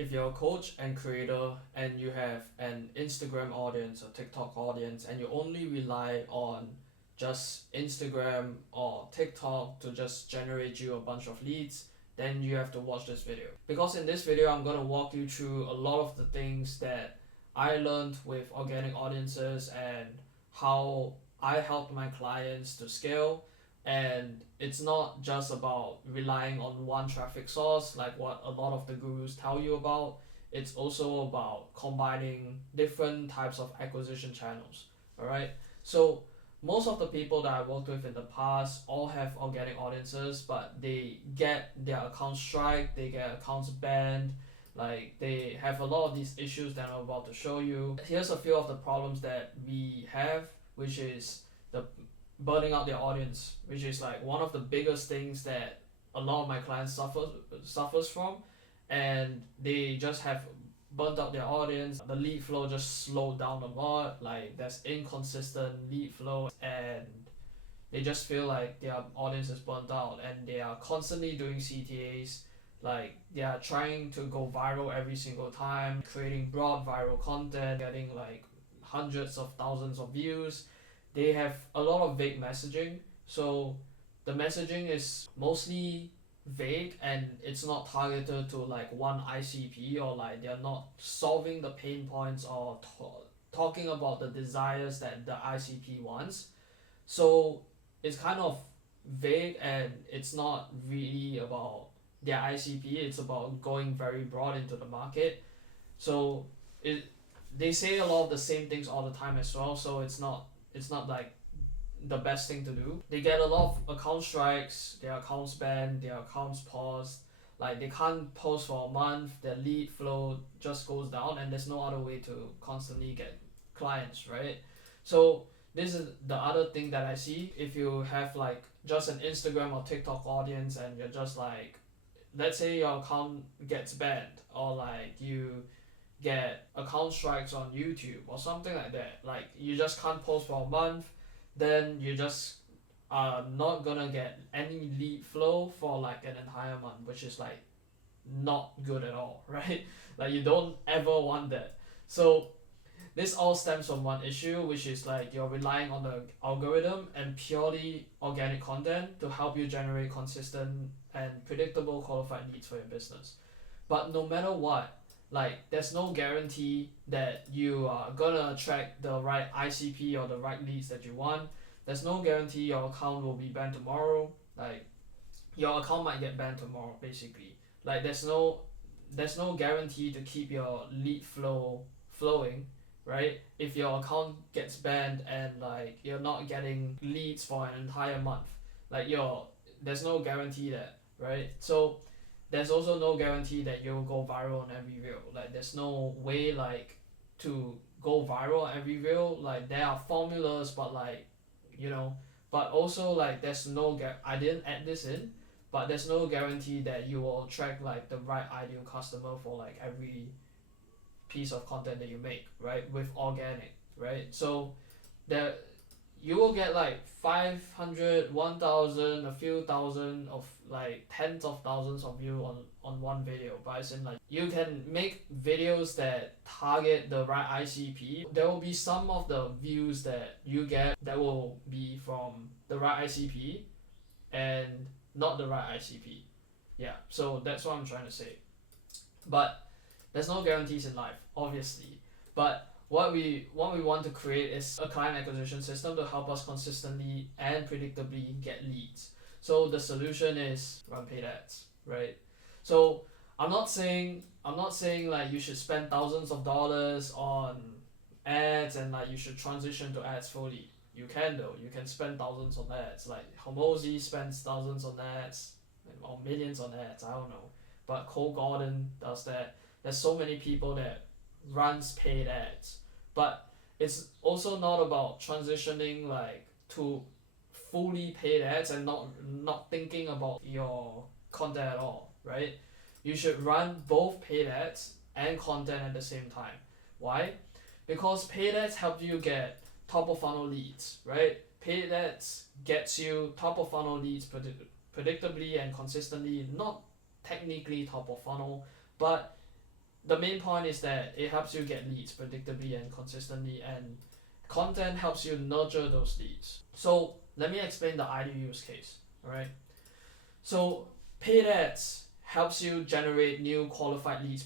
if you're a coach and creator and you have an Instagram audience or TikTok audience and you only rely on just Instagram or TikTok to just generate you a bunch of leads, then you have to watch this video. Because in this video, I'm going to walk you through a lot of the things that I learned with organic audiences and how I helped my clients to scale. And it's not just about relying on one traffic source like what a lot of the gurus tell you about. It's also about combining different types of acquisition channels. All right, so most of the people that I worked with in the past all have organic audiences, but they get their accounts striked, they get accounts banned, like they have a lot of these issues that I'm about to show you. Here's a few of the problems that we have, which is the burning out their audience, which is like one of the biggest things that a lot of my clients suffers from, and they just have burnt out their audience. The lead flow just slowed down a lot. Like there's inconsistent lead flow, and they just feel like their audience is burnt out, and they are constantly doing CTAs. Like they are trying to go viral every single time, creating broad viral content, getting like hundreds of thousands of views. They have a lot of vague messaging. So the messaging is mostly vague and it's not targeted to like one ICP, or like they're not solving the pain points or talking about the desires that the ICP wants. So it's kind of vague and it's not really about their ICP, it's about going very broad into the market. So it they say a lot of the same things all the time as well, so it's not like the best thing to do. They get a lot of account strikes, their accounts banned, their accounts paused. Like they can't post for a month, their lead flow just goes down, and there's no other way to constantly get clients, right? So this is the other thing that I see. If you have like just an Instagram or TikTok audience and you're just like, let's say your account gets banned, or like you get account strikes on YouTube or something like that, like you just can't post for a month, then you just are not gonna get any lead flow for like an entire month, which is like not good at all, right? Like you don't ever want that. So this all stems from one issue, which is like you're relying on the algorithm and purely organic content to help you generate consistent and predictable qualified leads for your business. But no matter what, like there's no guarantee that you are gonna attract the right ICP or the right leads that you want. There's no guarantee your account will be banned tomorrow. Like your account might get banned tomorrow, basically. Like there's no guarantee to keep your lead flow flowing, right? If your account gets banned and like you're not getting leads for an entire month, like there's no guarantee that, right? So there's also no guarantee that you'll go viral on every reel. Like there's no way like to go viral on every reel. Like there are formulas, but like you know, but also like there's no I didn't add this in, but there's no guarantee that you will attract like the right ideal customer for like every piece of content that you make, right? With organic, right? So there you will get like 500, 1,000, a few thousand of like tens of thousands of views on one video. But it's in like you can make videos that target the right ICP. There will be some of the views that you get that will be from the right ICP and not the right ICP. Yeah, so that's what I'm trying to say. But there's no guarantees in life, obviously. But what we want to create is a client acquisition system to help us consistently and predictably get leads. So the solution is run paid ads, right? So I'm not saying like you should spend thousands of dollars on ads and like you should transition to ads fully. You can though. You can spend thousands on ads. Like Hormozi spends thousands on ads or millions on ads. I don't know. But Cole Gordon does that. There's so many people that runs paid ads, but it's also not about transitioning like to fully paid ads and not thinking about your content at all, right? You should run both paid ads and content at the same time. Why? Because paid ads help you get top of funnel leads, right? Paid ads gets you top of funnel leads predictably and consistently, not technically top of funnel, but the main point is that it helps you get leads predictably and consistently, and content helps you nurture those leads. So let me explain the ideal use case. All right. So paid ads helps you generate new qualified leads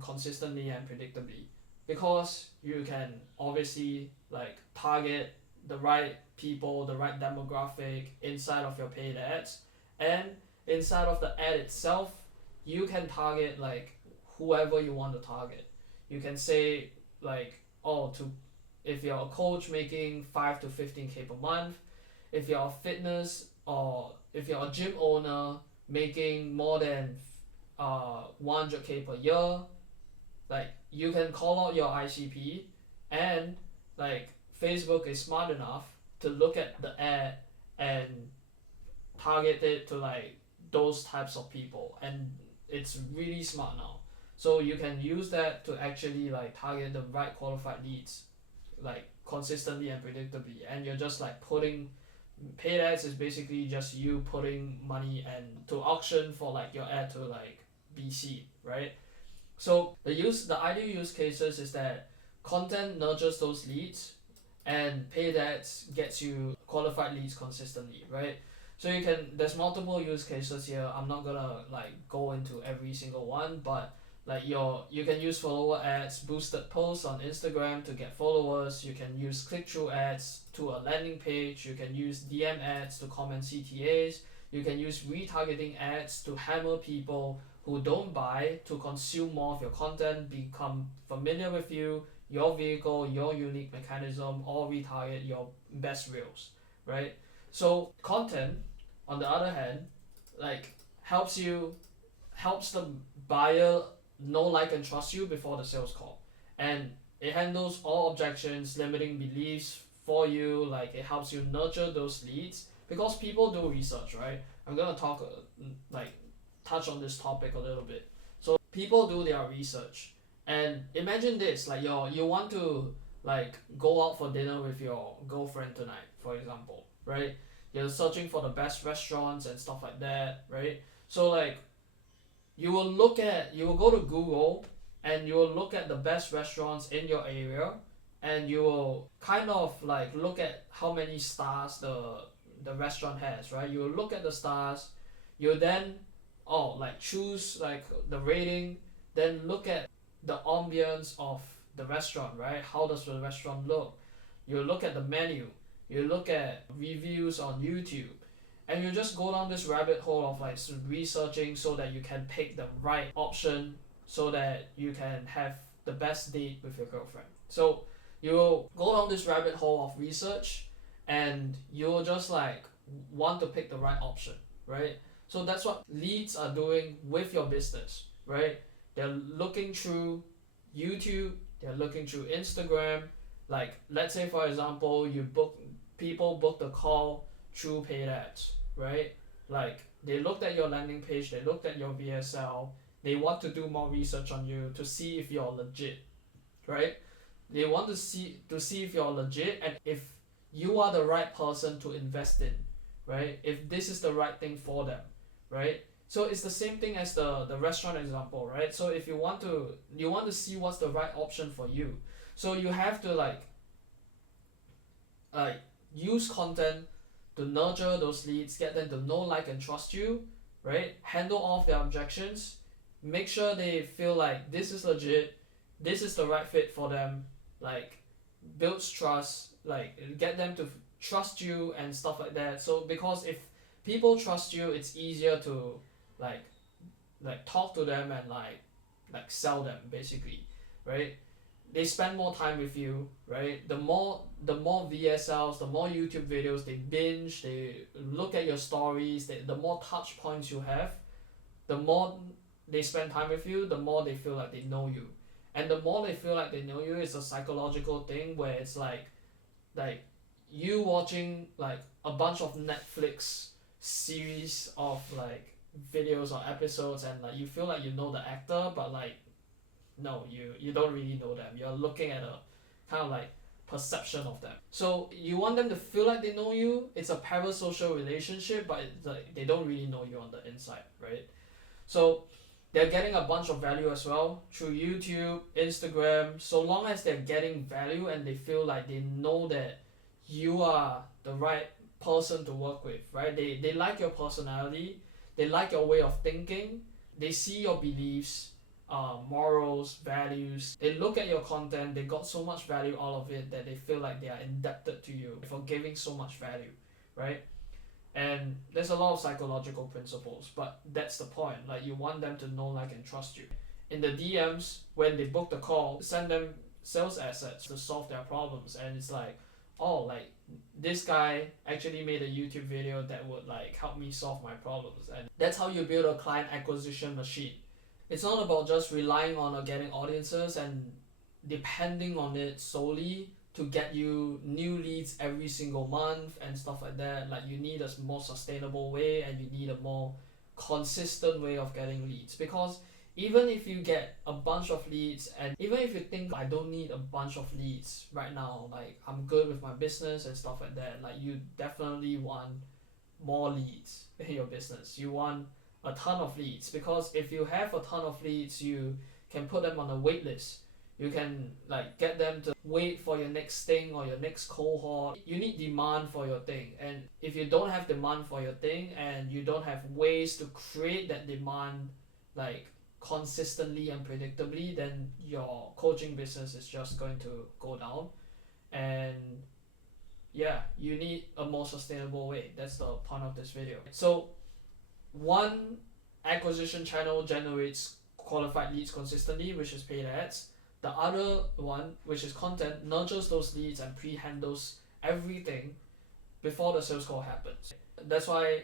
consistently and predictably, because you can obviously like target the right people, the right demographic inside of your paid ads, and inside of the ad itself, you can target like whoever you want to target. You can say like, oh, to if you're a coach making 5 to 15K per month, if you're a fitness or if you're a gym owner making more than 100K per year, like you can call out your ICP, and like Facebook is smart enough to look at the ad and target it to like those types of people, and it's really smart now. So you can use that to actually like target the right qualified leads like consistently and predictably, and you're just like putting paid ads is basically just you putting money and to auction for like your ad to like be seen, right? So the ideal use cases is that content nurtures those leads, and paid ads gets you qualified leads consistently, right? So there's multiple use cases here. I'm not gonna like go into every single one, but like you can use follower ads, boosted posts on Instagram to get followers. You can use click-through ads to a landing page. You can use DM ads to comment CTAs. You can use retargeting ads to hammer people who don't buy to consume more of your content, become familiar with you, your vehicle, your unique mechanism, or retarget your best reels, right? So content, on the other hand, like helps the buyer know, like, and trust you before the sales call, and it handles all objections, limiting beliefs for you. Like it helps you nurture those leads because people do research, right? I'm gonna talk like touch on this topic a little bit. So people do their research, and imagine this, like you want to like go out for dinner with your girlfriend tonight, for example, right? You're searching for the best restaurants and stuff like that, right? So like you will go to Google and you will look at the best restaurants in your area, and you will kind of like look at how many stars the restaurant has, right? You will look at the stars, you then like choose like the rating, then look at the ambience of the restaurant, right? How does the restaurant look? You look at the menu, you look at reviews on YouTube, and you just go down this rabbit hole of like researching so that you can pick the right option so that you can have the best date with your girlfriend. So you will go down this rabbit hole of research, and you'll just like want to pick the right option, right? So that's what leads are doing with your business, right? They're looking through YouTube, they're looking through Instagram. Like let's say for example, people book the call through paid ads, right? Like they looked at your landing page, they looked at your VSL, they want to do more research on you to see if you're legit, right? They want to see if you're legit and if you are the right person to invest in, right? If this is the right thing for them, right? So it's the same thing as the restaurant example, right? So if you want to see what's the right option for you, so you have to like use content to nurture those leads, get them to know, like, and trust you, right? Handle all of their objections, make sure they feel like this is legit, this is the right fit for them, like builds trust, like get them to trust you and stuff like that. So because if people trust you, it's easier to like talk to them and like sell them basically, right? They spend more time with you, right? The more VSLs, the more YouTube videos they binge, they look at your stories, the more touch points you have, the more they spend time with you, the more they feel like they know you. And the more they feel like they know you, it's a psychological thing where it's like you watching like a bunch of Netflix series of like videos or episodes, and like you feel like you know the actor, but like no, you don't really know them. You're looking at a kind of like perception of them. So you want them to feel like they know you. It's a parasocial relationship, but it's like they don't really know you on the inside, right? So they're getting a bunch of value as well through YouTube, Instagram. So long as they're getting value and they feel like they know that you are the right person to work with, right? They like your personality, they like your way of thinking, they see your beliefs, morals, values. They look at your content, they got so much value out of it that they feel like they are indebted to you for giving so much value, right? And there's a lot of psychological principles, but that's the point. Like, you want them to know, like, and trust you. In the DMs, when they book the call, send them sales assets to solve their problems. And it's like, oh, like, this guy actually made a YouTube video that would like help me solve my problems. And that's how you build a client acquisition machine. It's not about just relying on organic audiences and depending on it solely to get you new leads every single month and stuff like that. Like, you need a more sustainable way and you need a more consistent way of getting leads, because even if you get a bunch of leads, and even if you think I don't need a bunch of leads right now, like I'm good with my business and stuff like that, like you definitely want more leads in your business. You want a ton of leads, because if you have a ton of leads, you can put them on a wait list. You can like get them to wait for your next thing or your next cohort. You need demand for your thing, and if you don't have demand for your thing and you don't have ways to create that demand like consistently and predictably, then your coaching business is just going to go down. And yeah, you need a more sustainable way. That's the point of this video. So one acquisition channel generates qualified leads consistently, which is paid ads. The other one, which is content, nurtures those leads and pre-handles everything before the sales call happens. That's why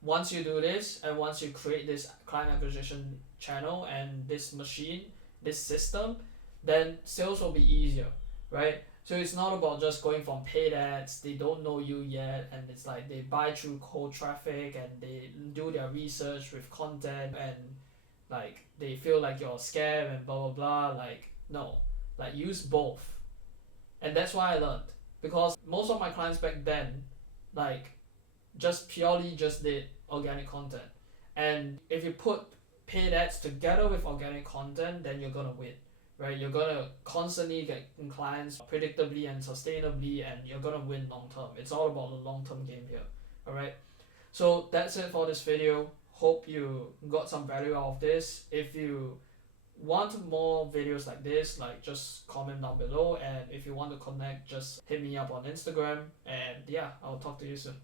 once you do this, and once you create this client acquisition channel and this machine, this system, then sales will be easier, right? So it's not about just going from paid ads, they don't know you yet, and it's like they buy through cold traffic and they do their research with content, and like they feel like you're a scam and blah blah blah. Like, no, like use both. And that's why I learned, because most of my clients back then like just purely just did organic content. And if you put paid ads together with organic content, then you're gonna win, right? You're gonna constantly get clients predictably and sustainably, and you're gonna win long term. It's all about the long term game here. All right, so that's it for this video. Hope you got some value out of this. If you want more videos like this, like just comment down below, and if you want to connect, just hit me up on Instagram. And yeah, I'll talk to you soon.